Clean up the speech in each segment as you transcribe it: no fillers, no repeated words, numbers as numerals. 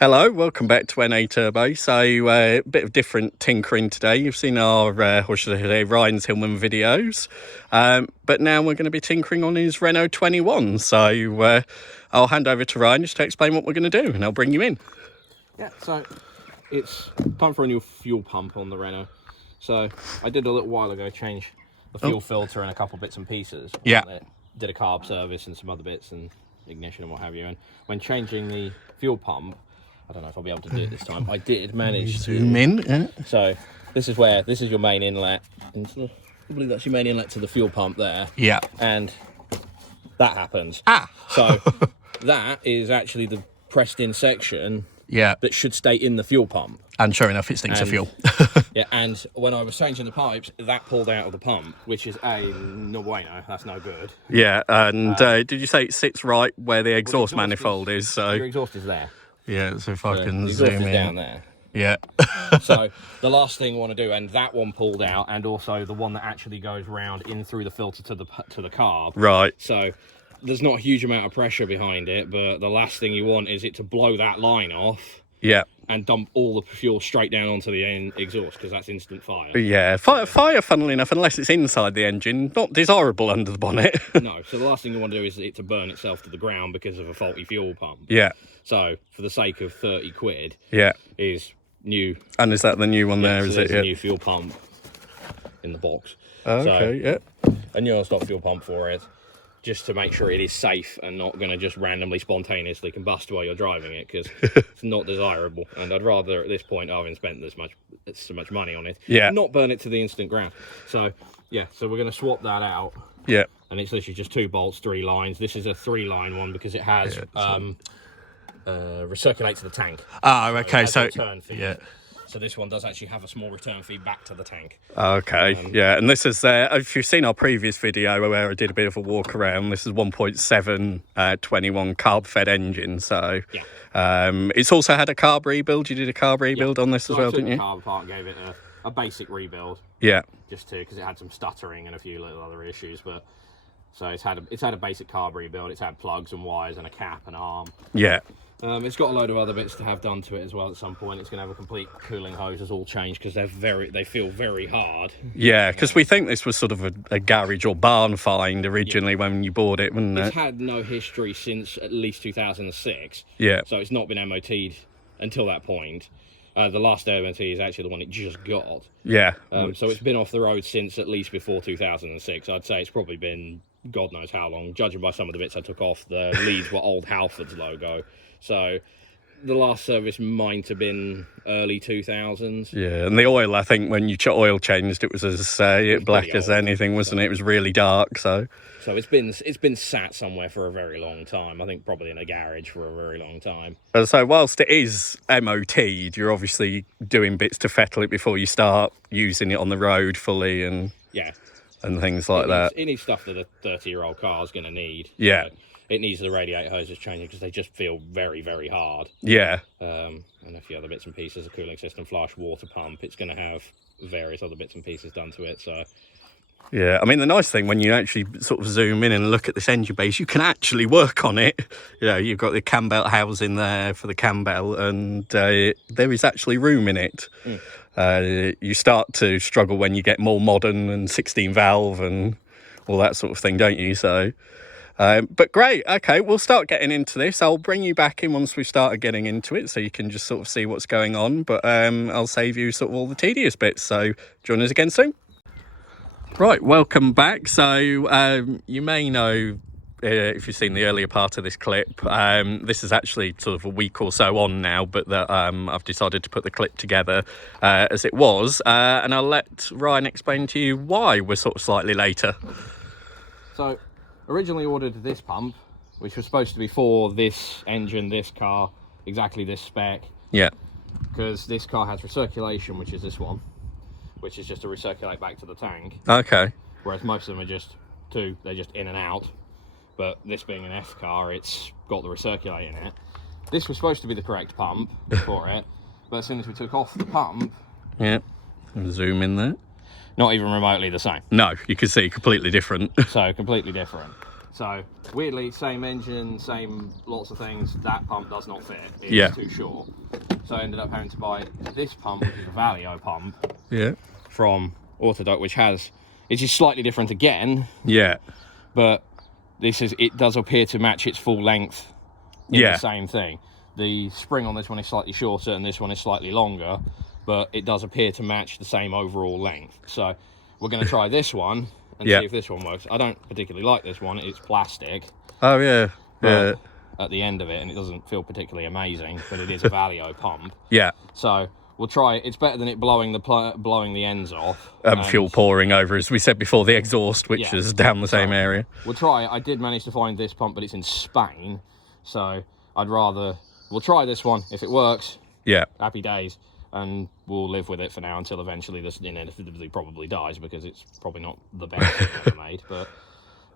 Hello, welcome back to NA Turbo. So a bit of different tinkering today. You've seen our, or should I say, Ryan's Hillman videos. But now we're going to be tinkering on his Renault 21. So I'll hand over to Ryan just to explain what we're going to do, and I'll bring you in. Yeah, so it's time for a new fuel pump on the Renault. So I did a little while ago change the fuel filter and a couple bits and pieces. Yeah. Did a carb service and some other bits and ignition and what have you. And when changing the fuel pump, I don't know if I'll be able to do it this time. I did manage to zoom in. Yeah. So this is your main inlet. And I believe that's your main inlet to the fuel pump there. Yeah. And that happens. So that is actually the pressed in section. Yeah. That should stay in the fuel pump. And sure enough, it stinks of fuel. Yeah, and when I was changing the pipes, that pulled out of the pump, which is no bueno. That's no good. Yeah, and did you say it sits right where the exhaust manifold is? So your exhaust is there. Yeah, so if I can the zoom exhaust in. is down there. Yeah. So the last thing I want to do, and that one pulled out, and also the one that actually goes round in through the filter to the carb. Right. So there's not a huge amount of pressure behind it, but the last thing you want is it to blow that line off. Yeah. And dump all the fuel straight down onto the exhaust, because that's instant fire. Yeah, fire, funnily enough, unless it's inside the engine, not desirable under the bonnet. No, so the last thing you want to do is it to burn itself to the ground because of a faulty fuel pump. Yeah. So, for the sake of 30 quid, yeah, is new. And is that the new one there? So is there's it? a new fuel pump in the box. Okay, so, a new stock fuel pump for it, just to make sure it is safe and not going to just randomly, spontaneously combust while you're driving it, because it's not desirable. And I'd rather, at this point, having spent so much money on it, not burn it to the instant ground. So, yeah, so we're going to swap that out. Yeah. And it's literally just 2 bolts, 3 lines. This is a 3-line one because it has recirculates the tank. Oh, okay. So yeah. So this one does actually have a small return feed back to the tank. Okay, yeah, and this is, if you've seen our previous video where I did a bit of a walk around, this is 1.7 21 carb-fed engine, so it's also had a carb rebuild. You did a carb rebuild on this as well, didn't you? I took the carb apart and gave it a basic rebuild. Yeah. Just because it had some stuttering and a few little other issues, but so it's had a basic carb rebuild. It's had plugs and wires and a cap and arm. Yeah. It's got a load of other bits to have done to it as well at some point. It's going to have a complete cooling hoses all changed because they feel very hard. Yeah, because we think this was sort of a garage or barn find originally when you bought it, wasn't it? It's had no history since at least 2006. Yeah. So it's not been MOT'd until that point. The last MOT is actually the one it just got. Yeah. So it's been off the road since at least before 2006. I'd say it's probably been God knows how long. Judging by some of the bits I took off, the leads were old Halford's logo. So the last service might have been early 2000s. Yeah, and the oil, I think, when you oil changed, it was as black as anything, wasn't it? It was really dark, so it's been sat somewhere for a very long time. I think probably in a garage for a very long time. So whilst it is MOT'd, you're obviously doing bits to fettle it before you start using it on the road fully and things like that. It needs stuff that a 30-year-old car is going to need. Yeah. It needs the radiator hoses changing because they just feel very, very hard. Yeah. And a few other bits and pieces, a cooling system, flush, water pump. It's going to have various other bits and pieces done to it. So. Yeah, I mean, the nice thing when you actually sort of zoom in and look at this engine base, you can actually work on it. You know, you've got the cam belt housing there for the cam belt, and there is actually room in it. You start to struggle when you get more modern and 16 valve and all that sort of thing, don't you? So. But great, okay, we'll start getting into this. I'll bring you back in once we started getting into it so you can just sort of see what's going on, but I'll save you sort of all the tedious bits, so join us again soon. Right, welcome back. So you may know, if you've seen the earlier part of this clip, this is actually sort of a week or so on now, but that I've decided to put the clip together as it was, and I'll let Ryan explain to you why we're sort of slightly later. So, originally ordered this pump, which was supposed to be for this engine, this car, exactly this spec. Yeah. Because this car has recirculation, which is this one, which is just to recirculate back to the tank. Okay. Whereas most of them are they're just in and out. But this being an F car, it's got the recirculate in it. This was supposed to be the correct pump for it, but as soon as we took off the pump... Yeah, zoom in there. Not even remotely the same. No, you can see completely different. So, completely different. So weirdly, same engine, same lots of things. That pump does not fit. It's Yeah. too short. So I ended up having to buy this pump, which is a Valio pump Yeah. from Autodoc, which it's just slightly different again, Yeah. but it does appear to match its full length in Yeah. the same thing. The spring on this one is slightly shorter and this one is slightly longer, but it does appear to match the same overall length. So we're going to try this one and Yeah. see if this one works. I don't particularly like this one. It's plastic. Oh yeah. Yeah. At the end of it, and it doesn't feel particularly amazing, but it is a Valio pump. Yeah. So we'll try it. It's better than it blowing the ends off. Fuel pouring over, as we said before, the exhaust, which Yeah. is down the same area. We'll try it. I did manage to find this pump, but it's in Spain, so we'll try this one. If it works, Yeah. happy days, and we'll live with it for now until eventually this inevitably probably dies, because it's probably not the best thing ever made.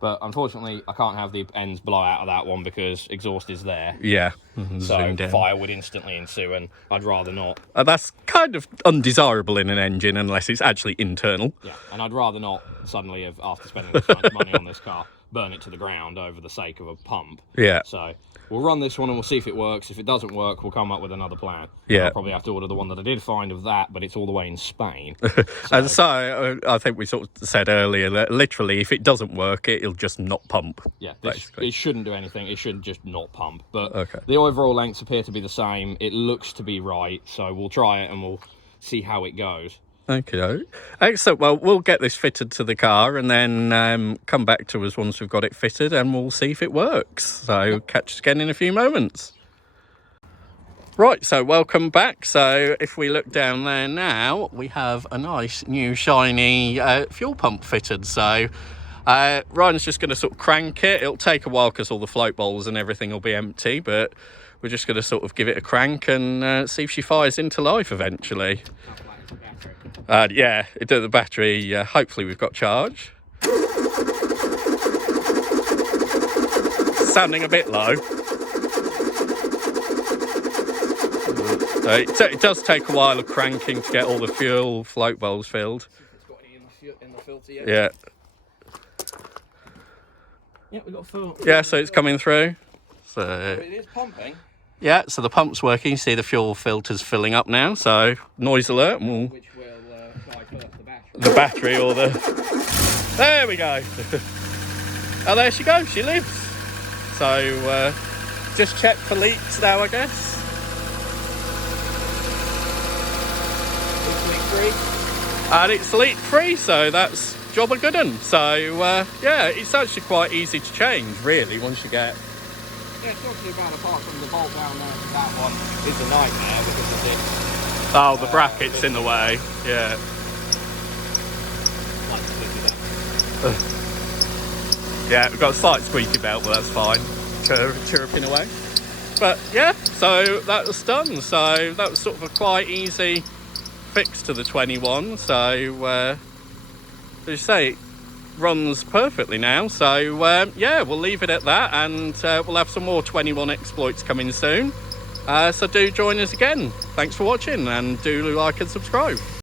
But unfortunately, I can't have the ends blow out of that one because exhaust is there. Yeah. So fire would instantly ensue, and I'd rather not. That's kind of undesirable in an engine unless it's actually internal. Yeah, and I'd rather not suddenly, after spending this much money on this car, burn it to the ground over the sake of a pump. Yeah. So we'll run this one and we'll see if it works. If it doesn't work, we'll come up with another plan. Yeah. I'll probably have to order the one that I did find of that, but it's all the way in Spain. And so I think we sort of said earlier that literally if it doesn't work, it'll just not pump. Yeah, basically. it shouldn't do anything. It should just not pump. But Okay. the overall lengths appear to be the same. It looks to be right. So we'll try it and we'll see how it goes. Okay. Excellent. Well, we'll get this fitted to the car and then come back to us once we've got it fitted and we'll see if it works. So catch us again in a few moments. Right, so welcome back. So if we look down there now, we have a nice new shiny fuel pump fitted. So Ryan's just going to sort of crank it. It'll take a while because all the float bowls and everything will be empty, but we're just going to sort of give it a crank and see if she fires into life eventually. Yeah, it did the battery. Hopefully we've got charge. Sounding a bit low. So it does take a while of cranking to get all the fuel float bowls filled. It's got any in the filter yet? Yeah. Yeah, we got a full. Yeah, so it's coming through. So It is pumping. yeah, so the pump's working. You see the fuel filter's filling up now. So noise alert. And we'll Which will try first, the battery or the... There we go. Oh, there she goes. She lives. So just check for leaks now, I guess. It's leak-free. And it's leak free, so that's job a good one. So yeah, it's actually quite easy to change really once you get... Yeah, it's not too bad apart from the bolt down there to that one is a nightmare because of this. Oh, the bracket's in the way. Yeah. Yeah, we've got a slight squeaky belt, but that's fine. Chirruping away. But yeah, so that was done. So that was sort of a quite easy fix to the 21. So as you say, it runs perfectly now. So yeah, we'll leave it at that, and we'll have some more 21 exploits coming soon. So do join us again. Thanks for watching, and do like and subscribe.